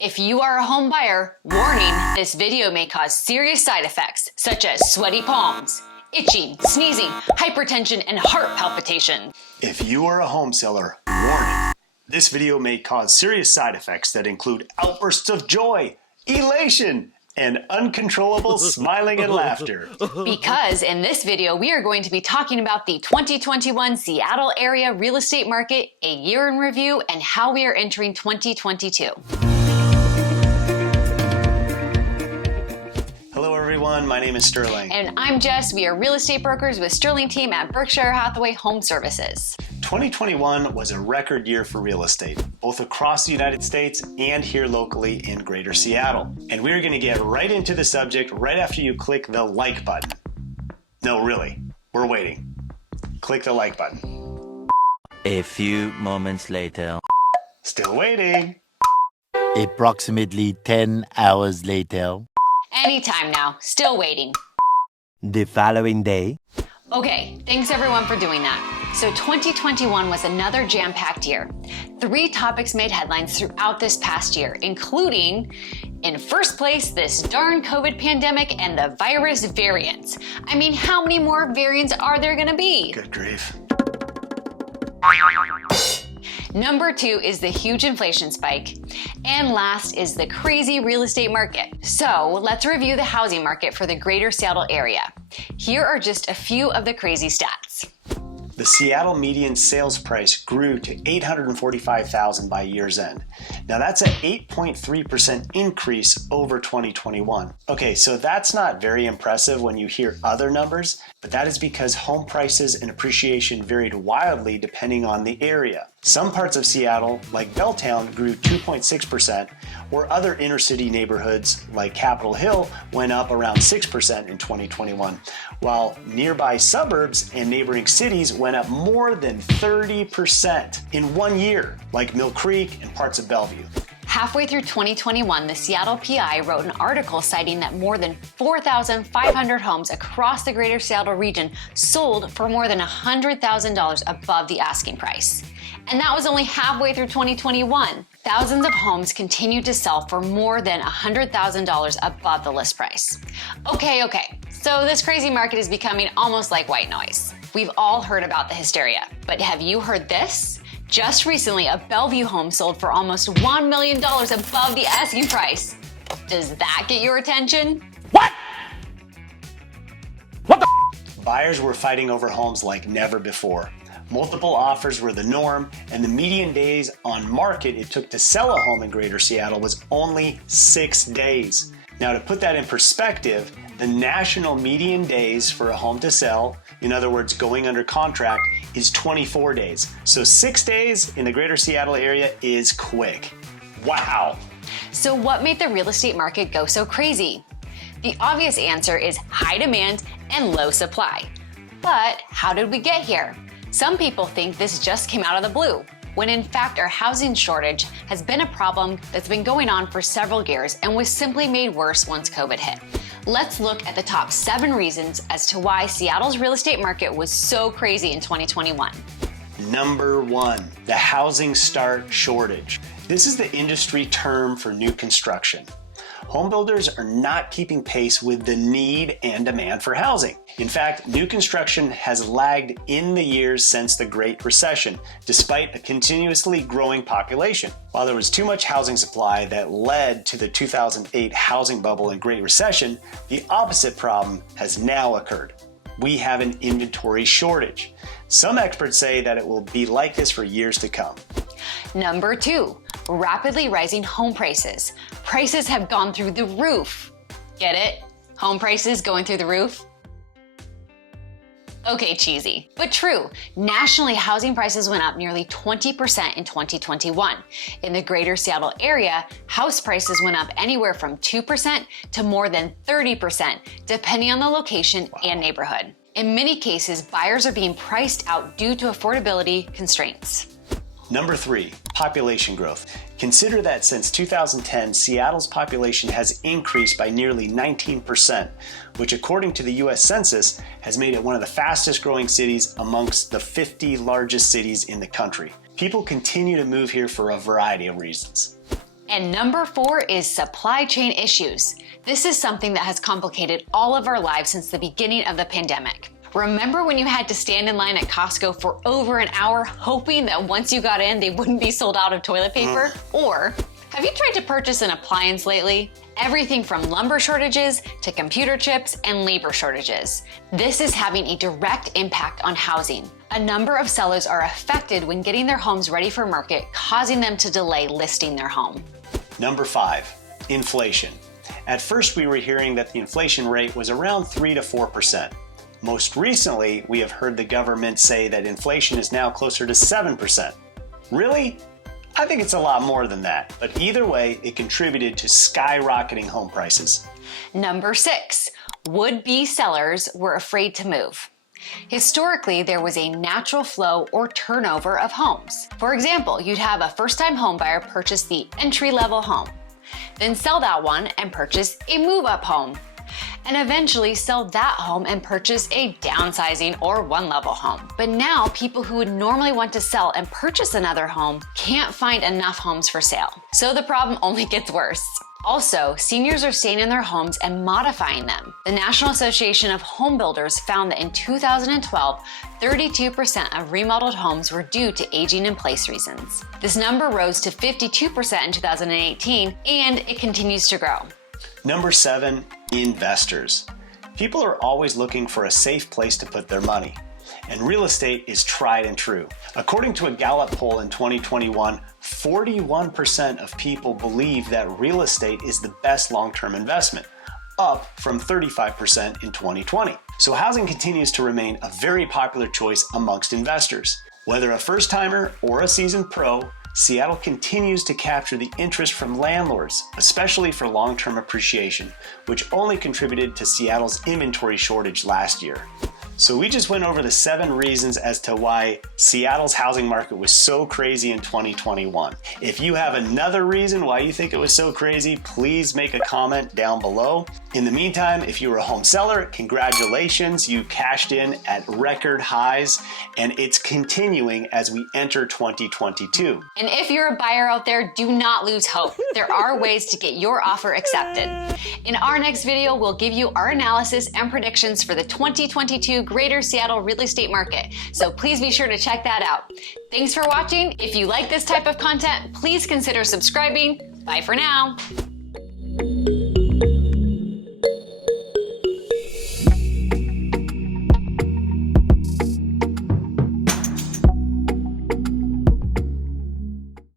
If you are a home buyer, warning, this video may cause serious side effects such as sweaty palms, itching, sneezing, hypertension, and heart palpitations. If you are a home seller, warning, this video may cause serious side effects that include outbursts of joy, elation, and uncontrollable smiling and laughter. Because in this video, we are going to be talking about the 2021 Seattle area real estate market, a year in review, and how we are entering 2022. Hello everyone, my name is Sterling. And I'm Jess. We are real estate brokers with Sterling team at Berkshire Hathaway Home Services. 2021 was a record year for real estate, both across the United States and here locally in Greater Seattle. And we're going to get right into the subject right after you click the like button. No, really, we're waiting. Click the like button. A few moments later. Still waiting. Approximately 10 hours later. Anytime now, still waiting. The following day. Okay, thanks everyone for doing that. So 2021 was another jam-packed year. 3 topics made headlines throughout this past year, including, in first place, this darn COVID pandemic and the virus variants. I mean, how many more variants are there gonna be? Good grief. Number 2 is the huge inflation spike. And last is the crazy real estate market. So let's review the housing market for the Greater Seattle area. Here are just a few of the crazy stats. The Seattle median sales price grew to $845,000 by year's end. Now that's an 8.3% increase over 2021. Okay, so that's not very impressive when you hear other numbers, but that is because home prices and appreciation varied wildly depending on the area. Some parts of Seattle, like Belltown, grew 2.6%, or other inner city neighborhoods like Capitol Hill went up around 6% in 2021, while nearby suburbs and neighboring cities went up more than 30% in 1 year, like Mill Creek and parts of Bellevue. Halfway through 2021, the Seattle PI wrote an article citing that more than 4,500 homes across the Greater Seattle region sold for more than $100,000 above the asking price. And that was only halfway through 2021. Thousands of homes continued to sell for more than $100,000 above the list price. Okay, so this crazy market is becoming almost like white noise. We've all heard about the hysteria, but have you heard this? Just recently, a Bellevue home sold for almost $1 million above the asking price. Does that get your attention? What? What the? Buyers were fighting over homes like never before. Multiple offers were the norm, and the median days on market it took to sell a home in Greater Seattle was only 6 days. Now, to put that in perspective, the national median days for a home to sell, in other words, going under contract, is 24 days. So 6 days in the Greater Seattle area is quick. Wow. So what made the real estate market go so crazy? The obvious answer is high demand and low supply. But how did we get here? Some people think this just came out of the blue, when in fact our housing shortage has been a problem that's been going on for several years and was simply made worse once COVID hit. Let's look at the top 7 reasons as to why Seattle's real estate market was so crazy in 2021. Number 1, the housing start shortage. This is the industry term for new construction. Home builders are not keeping pace with the need and demand for housing. In fact, new construction has lagged in the years since the Great Recession, despite a continuously growing population. While there was too much housing supply that led to the 2008 housing bubble and Great Recession, the opposite problem has now occurred. We have an inventory shortage. Some experts say that it will be like this for years to come. Number 2, rapidly rising home prices. Prices have gone through the roof. Get it? Home prices going through the roof? Okay, cheesy, but true. Nationally, housing prices went up nearly 20% in 2021. In the Greater Seattle area, house prices went up anywhere from 2% to more than 30%, depending on the location and neighborhood. In many cases, buyers are being priced out due to affordability constraints. Number 3, population growth. Consider that since 2010, Seattle's population has increased by nearly 19%, which according to the US Census has made it one of the fastest growing cities amongst the 50 largest cities in the country. People continue to move here for a variety of reasons. And number 4 is supply chain issues. This is something that has complicated all of our lives since the beginning of the pandemic. Remember when you had to stand in line at Costco for over an hour hoping that once you got in, they wouldn't be sold out of toilet paper? Or have you tried to purchase an appliance lately? Everything from lumber shortages to computer chips and labor shortages. This is having a direct impact on housing. A number of sellers are affected when getting their homes ready for market, causing them to delay listing their home. Number 5, inflation. At first, we were hearing that the inflation rate was around 3 to 4%. Most recently, we have heard the government say that inflation is now closer to 7%. Really? I think it's a lot more than that, but either way, it contributed to skyrocketing home prices. Number 6, would-be sellers were afraid to move. Historically, there was a natural flow or turnover of homes. For example, you'd have a first-time home buyer purchase the entry-level home, then sell that one and purchase a move-up home, and eventually sell that home and purchase a downsizing or one-level home. But now, people who would normally want to sell and purchase another home can't find enough homes for sale. So the problem only gets worse. Also, seniors are staying in their homes and modifying them. The National Association of Home Builders found that in 2012, 32% of remodeled homes were due to aging in place reasons. This number rose to 52% in 2018, and it continues to grow. Number 7, investors. People are always looking for a safe place to put their money, and real estate is tried and true. According to a Gallup poll in 2021, 41% of people believe that real estate is the best long-term investment, up from 35% in 2020. So housing continues to remain a very popular choice amongst investors. Whether a first-timer or a seasoned pro, Seattle continues to capture the interest from landlords, especially for long-term appreciation, which only contributed to Seattle's inventory shortage last year. So we just went over the 7 reasons as to why Seattle's housing market was so crazy in 2021. If you have another reason why you think it was so crazy, please make a comment down below. In the meantime, if you were a home seller, congratulations, you cashed in at record highs, and it's continuing as we enter 2022. And if you're a buyer out there, do not lose hope. There are ways to get your offer accepted. In our next video, we'll give you our analysis and predictions for the 2022 Greater Seattle real estate market. So please be sure to check that out. Thanks for watching. If you like this type of content, please consider subscribing. Bye for now.